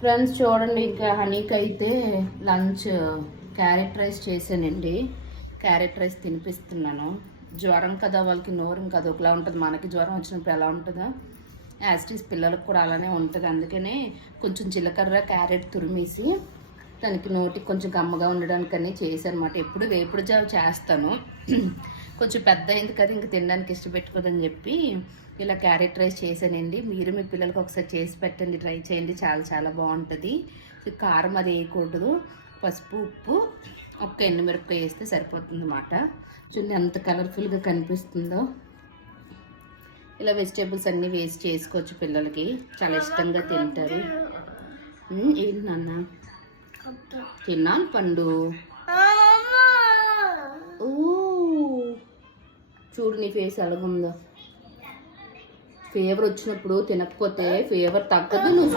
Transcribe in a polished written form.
Friends చూడండి, ఇంకా హనీకి అయితే లంచ్ క్యారెట్ రైస్ చేశానండి. Carrot rice తినిపిస్తున్నాను. జ్వరం కదా, వాళ్ళకి నోరం కదా ఒకలా ఉంటుంది. మనకి జ్వరం వచ్చినప్పుడు ఎలా ఉంటుందో యాస్టీస్ పిల్లలకు కూడా అలానే ఉంటుంది. అందుకనే కొంచెం జీలకర్ర క్యారెట్ తురిమేసి దానికి నోటికి కొంచెం గమ్మగా ఉండడానికని చేశానమాట. ఎప్పుడు వేపుడు జావ చేస్తాను, కొంచెం పెద్ద అయింది కదా ఇంక తినడానికి ఇష్టపెట్టుకోదని చెప్పి ఇలా క్యారెట్ రైస్ చేశానండి. మీరు మీ పిల్లలకి ఒకసారి చేసి పెట్టండి, ట్రై చేయండి, చాలా చాలా బాగుంటుంది. కారం అది వేయకూడదు, పసుపు ఉప్పు ఒక్క ఎండుమిరపకాయ వేస్తే సరిపోతుంది అన్నమాట. చూడండి ఎంత కలర్ఫుల్గా కనిపిస్తుందో. ఇలా వెజిటేబుల్స్ అన్నీ వేసి చేసుకోవచ్చు, పిల్లలకి చాలా ఇష్టంగా తింటారు. ఏంటి నాన్న తిన్నాను పండు. ఓ చూడు నీ ఫేస్ ఎలాగుందో. ఫీవర్ వచ్చినప్పుడు తినకపోతే ఫీవర్ తగ్గదు. నువ్వు